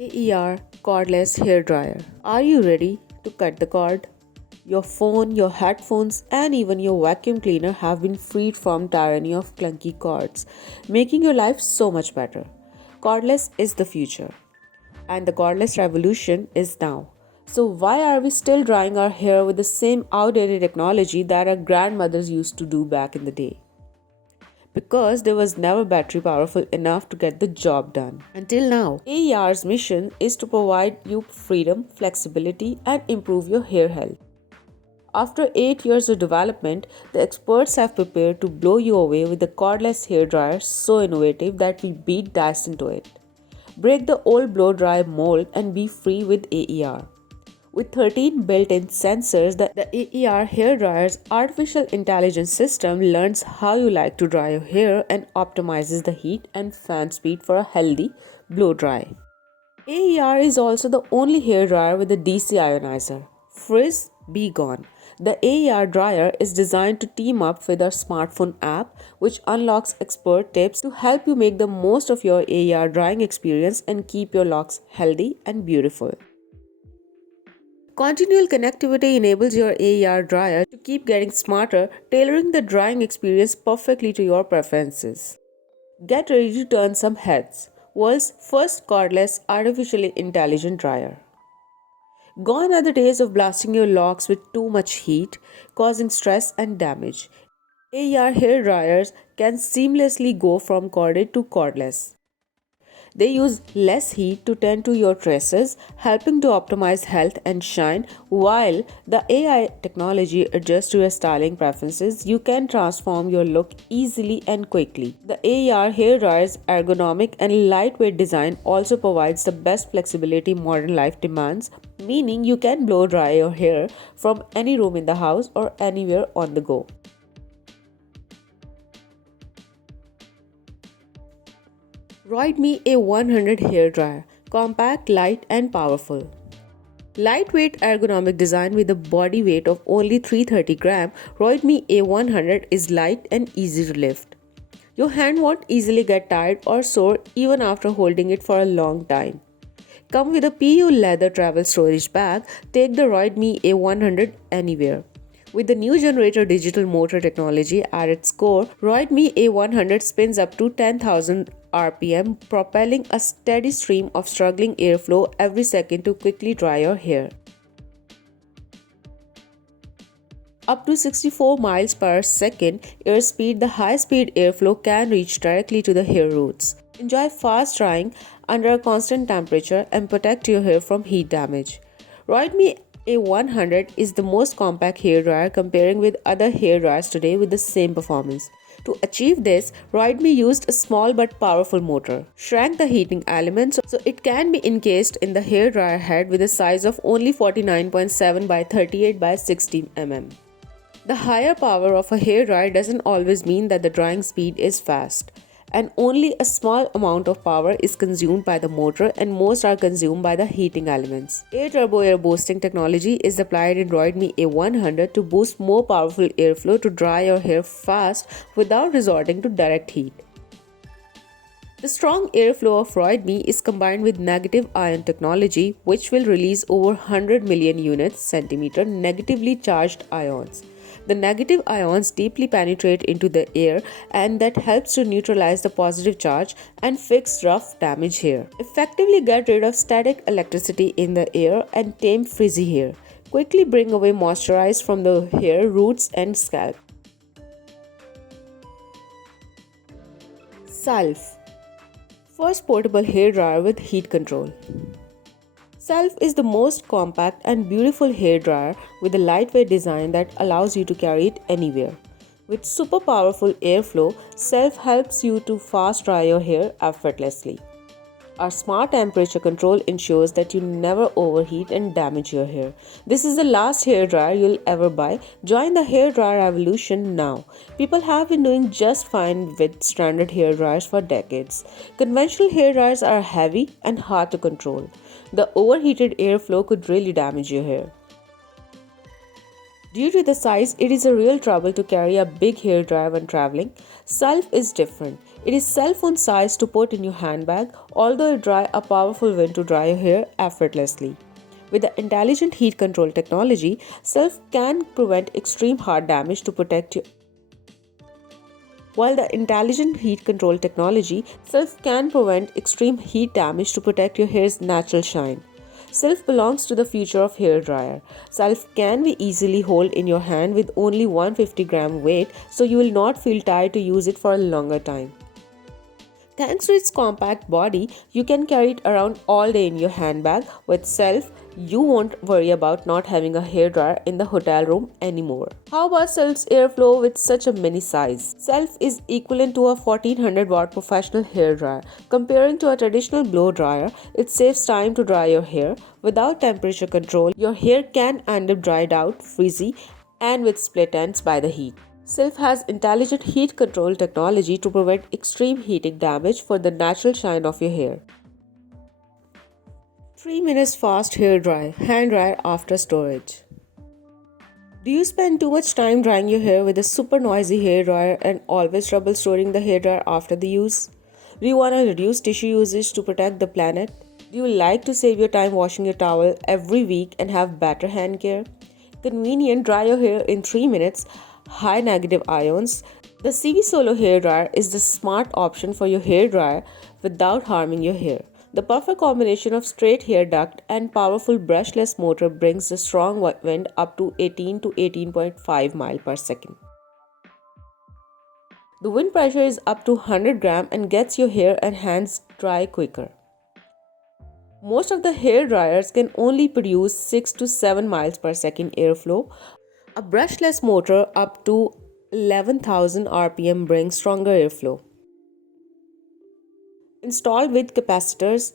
AER cordless hair dryer. Are you ready to cut the cord? Your phone, your headphones, and even your vacuum cleaner have been freed from tyranny of clunky cords, making your life so much better. Cordless is the future, and the cordless revolution is now. So why are we still drying our hair with the same outdated technology that our grandmothers used to do back in the day? Because there was never battery powerful enough to get the job done. Until now, AER's mission is to provide you freedom, flexibility, and improve your hair health. After 8 years of development, the experts have prepared to blow you away with a cordless hair dryer so innovative that we beat Dyson to it. Break the old blow dry mold and be free with AER. With 13 built-in sensors, the AER hairdryer's artificial intelligence system learns how you like to dry your hair and optimizes the heat and fan speed for a healthy blow dry. AER is also the only hairdryer with a DC ionizer. Frizz, be gone. The AER dryer is designed to team up with our smartphone app, which unlocks expert tips to help you make the most of your AER drying experience and keep your locks healthy and beautiful. Continual connectivity enables your AER dryer to keep getting smarter, tailoring the drying experience perfectly to your preferences. Get ready to turn some heads. World's first cordless artificially intelligent dryer. Gone are the days of blasting your locks with too much heat, causing stress and damage. AER hair dryers can seamlessly go from corded to cordless. They use less heat to tend to your tresses, helping to optimize health and shine. While the AI technology adjusts to your styling preferences, you can transform your look easily and quickly. The AER hair dryer's ergonomic and lightweight design also provides the best flexibility modern life demands, meaning you can blow dry your hair from any room in the house or anywhere on the go. Ride Me A100 hair dryer, compact, light and powerful. Lightweight ergonomic design with a body weight of only 330 gram, Ride Me A100 is light and easy to lift. Your hand won't easily get tired or sore even after holding it for a long time. Come with a PU leather travel storage bag, take the Ride Me A100 anywhere. With the new generator digital motor technology at its core, Ride Me A100 spins up to 10,000 RPM, propelling a steady stream of struggling airflow every second to quickly dry your hair. Up to 64 miles per second airspeed, the high-speed airflow can reach directly to the hair roots. Enjoy fast drying under a constant temperature and protect your hair from heat damage. Ride Me A100 is the most compact hair dryer comparing with other hair dryers today with the same performance. To achieve this, Ride Me used a small but powerful motor, shrank the heating element so it can be encased in the hair dryer head with a size of only 49.7 by 38 by 60 mm. The higher power of a hair dryer doesn't always mean that the drying speed is fast, and only a small amount of power is consumed by the motor and most are consumed by the heating elements. Air Turbo air boosting technology is applied in Ride Me A100 to boost more powerful airflow to dry your hair fast without resorting to direct heat. The strong airflow of Ride Me is combined with negative ion technology, which will release over 100 million units centimeter negatively charged ions. The negative ions deeply penetrate into the air and that helps to neutralize the positive charge and fix rough damaged hair. Effectively get rid of static electricity in the air and tame frizzy hair. Quickly bring away moisturize from the hair roots and scalp. Self. First portable hair dryer with heat control. Self is the most compact and beautiful hair dryer with a lightweight design that allows you to carry it anywhere. With super powerful airflow, Self helps you to fast dry your hair effortlessly. Our smart temperature control ensures that you never overheat and damage your hair. This is the last hair dryer you'll ever buy. Join the hair dryer revolution now. People have been doing just fine with standard hair dryers for decades. Conventional hair dryers are heavy and hard to control. The overheated airflow could really damage your hair. Due to the size, it is a real trouble to carry a big hairdryer when traveling. Self is different. It is cell phone size to put in your handbag, although it dry a powerful wind to dry your hair effortlessly. With the intelligent heat control technology, Self can prevent extreme heat damage to protect you. While the intelligent heat control technology, Self can prevent extreme heat damage to protect your hair's natural shine. Self belongs to the future of hair dryer. Self can be easily held in your hand with only 150-gram weight, so you will not feel tired to use it for a longer time. Thanks to its compact body, you can carry it around all day in your handbag. With Self, you won't worry about not having a hairdryer in the hotel room anymore. How about Self's airflow with such a mini size? Self is equivalent to a 1400 watt professional hairdryer. Comparing to a traditional blow dryer, it saves time to dry your hair. Without temperature control, your hair can end up dried out, frizzy, and with split ends by the heat. Self has intelligent heat control technology to prevent extreme heating damage for the natural shine of your hair. 3 minutes fast hair dry, hand dryer after storage. Do you spend too much time drying your hair with a super noisy hair dryer and always trouble storing the hair dryer after the use? Do you want to reduce tissue usage to protect the planet? Do you like to save your time washing your towel every week and have better hand care? Convenient, dry your hair in 3 minutes, high negative ions. The CV Solo hair dryer is the smart option for your hair dryer without harming your hair. The perfect combination of straight hair duct and powerful brushless motor brings the strong wind up to 18 to 18.5 miles per second. The wind pressure is up to 100 gram and gets your hair and hands dry quicker. Most of the hair dryers can only produce 6 to 7 miles per second airflow. A brushless motor up to 11,000 rpm brings stronger airflow. Installed with capacitors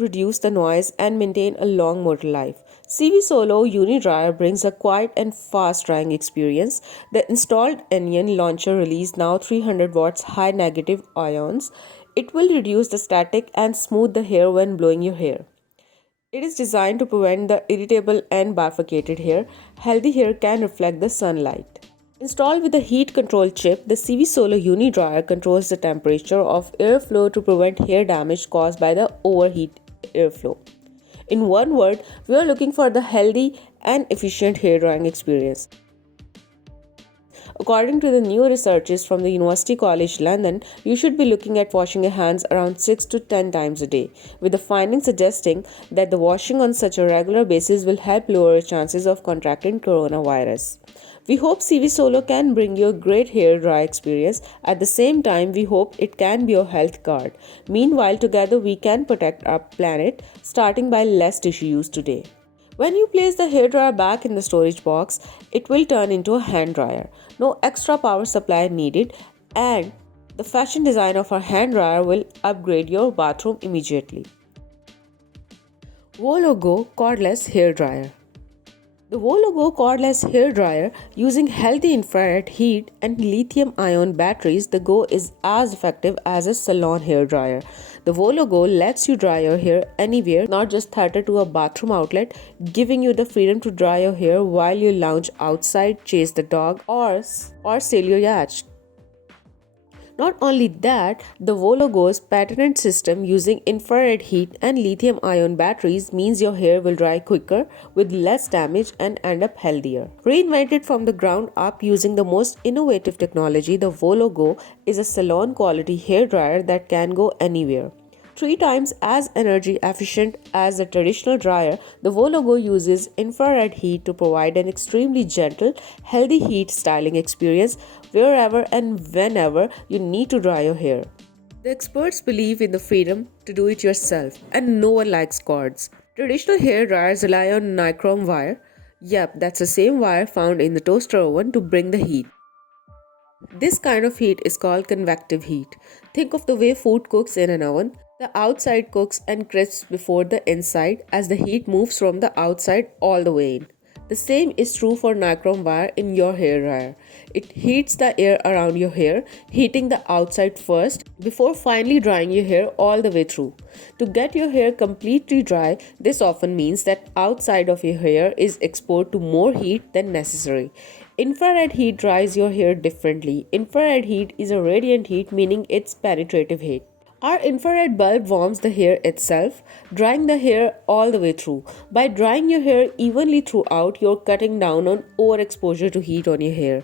reduce the noise and maintain a long motor life. CV Solo Uni Dryer brings a quiet and fast drying experience. The installed onion launcher releases now 300 watts high negative ions. It will reduce the static and smooth the hair when blowing your hair. It is designed to prevent the irritable and bifurcated hair. Healthy hair can reflect the sunlight. Installed with a heat control chip, the CV Solo Uni Dryer controls the temperature of airflow to prevent hair damage caused by the overheat airflow. In one word, we are looking for the healthy and efficient hair drying experience. According to the new researches from the University College London, you should be looking at washing your hands around 6 to 10 times a day, with the findings suggesting that the washing on such a regular basis will help lower your chances of contracting coronavirus. We hope CV Solo can bring you a great hair dry experience. At the same time, we hope it can be your health card. Meanwhile, together we can protect our planet, starting by less tissue use today. When you place the hairdryer back in the storage box, it will turn into a hand dryer. No extra power supply needed, and the fashion design of our hand dryer will upgrade your bathroom immediately. Vologo cordless hair dryer. The Vologo cordless hair dryer, using healthy infrared heat and lithium ion batteries, the Go is as effective as a salon hair dryer. The Vologo lets you dry your hair anywhere, not just tethered to a bathroom outlet, giving you the freedom to dry your hair while you lounge outside, chase the dog, or sail your yacht. Not only that, the Vologo's patented system using infrared heat and lithium ion batteries means your hair will dry quicker with less damage and end up healthier. Reinvented from the ground up using the most innovative technology, the Vologo is a salon quality hair dryer that can go anywhere. 3 times as energy efficient as a traditional dryer, the Vologo uses infrared heat to provide an extremely gentle, healthy heat styling experience wherever and whenever you need to dry your hair. The experts believe in the freedom to do it yourself, and no one likes cords. Traditional hair dryers rely on nichrome wire. Yep, that's the same wire found in the toaster oven to bring the heat. This kind of heat is called convective heat. Think of the way food cooks in an oven. The outside cooks and crisps before the inside as the heat moves from the outside all the way in. The same is true for nichrome wire in your hair dryer. It heats the air around your hair, heating the outside first before finally drying your hair all the way through. To get your hair completely dry, this often means that outside of your hair is exposed to more heat than necessary. Infrared heat dries your hair differently. Infrared heat is a radiant heat, meaning it's penetrative heat. Our infrared bulb warms the hair itself, drying the hair all the way through. By drying your hair evenly throughout, you're cutting down on overexposure to heat on your hair.